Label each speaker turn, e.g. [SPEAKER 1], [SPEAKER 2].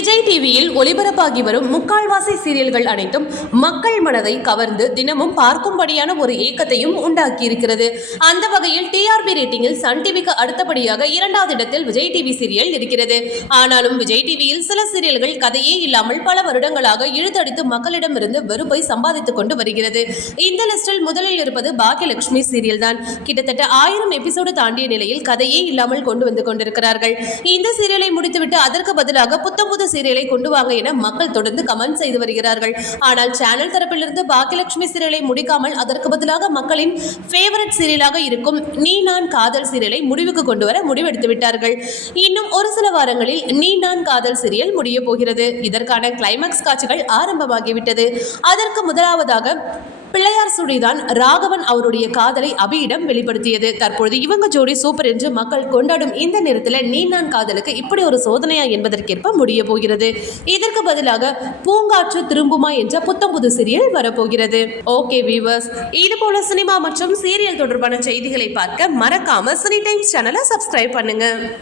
[SPEAKER 1] விஜய் டிவியில் ஒளிபரப்பாகி வரும் முக்கால்வாசி சீரியல்கள் அனைத்தும் மக்கள் மனதை கவர்ந்து தினமும் பார்க்கும்படியான ஒரு ஏக்கத்தையும் உண்டாக்கியிருக்கிறது. அந்த வகையில் டிஆர்பி ரேட்டிங்கில் சன் டிவிக்கு அடுத்தபடியாக இரண்டாவது இடத்தில் விஜய் டிவி சீரியல் இருக்கிறது. ஆனாலும் விஜய் டிவியில் சில சீரியல்கள் கதையே இல்லாமல் பல வருடங்களாக இழுத்தடித்து மக்களிடமிருந்து வெறுப்பை சம்பாதித்துக் கொண்டு வருகிறது. இந்த லிஸ்டில் முதலில் இருப்பது பாக்கியலட்சுமி சீரியல் தான் கிட்டத்தட்ட ஆயிரம் எபிசோடு தாண்டிய நிலையில் கதையே இல்லாமல் கொண்டு வந்து கொண்டிருக்கிறார்கள். இந்த சீரியலை முடித்துவிட்டு அதற்கு பதிலாக புத்தம் புது சீரியலை கொண்டு வாங்க என மக்கள் தொடர்ந்து கமெண்ட் செய்து வருகிறார்கள். ஆனால் சேனல் தரப்பிலிருந்து பாக்கியலட்சுமி சீரியலை முடிக்காமல் அதற்கு பதிலாக மக்களின் ஃபேவரட் சீரியலாக இருக்கும் நீ நான் காதல் சீரியலை முடிவுக்கு கொண்டு வர முடிவெடுத்து விட்டார்கள். இன்னும் ஒரு சில வாரங்களில் நீ நான் காதல் சீரியல் முடிய போகிறது. இதற்கான கிளைமாக்ஸ் காட்சிகள் ஆரம்பமாகிவிட்டது. அதற்கு முதலாவதாக பிள்ளையார் சுழிதான் ராகவன் அவருடைய காதலை அபியிடம் வெளிப்படுத்தியது. தற்பொழுது இவங்க ஜோடி சூப்பர் என்று மக்கள் கொண்டாடும் இந்த நேரத்தில் நீ நான் காதலுக்கு இப்படி ஒரு சோதனையா என்பதற்கேற்ப முடிய போகிறது. இதற்கு பதிலாக பூங்காற்று திரும்புமா என்ற புத்தம் புது சீரியல் வரப்போகிறது. ஓகே வீவர்ஸ் இது போல சினிமா மற்றும் சீரியல் தொடர்பான செய்திகளை பார்க்க மறக்காம சினி டைம்ஸ் சேனலை சப்ஸ்கிரைப் பண்ணுங்க.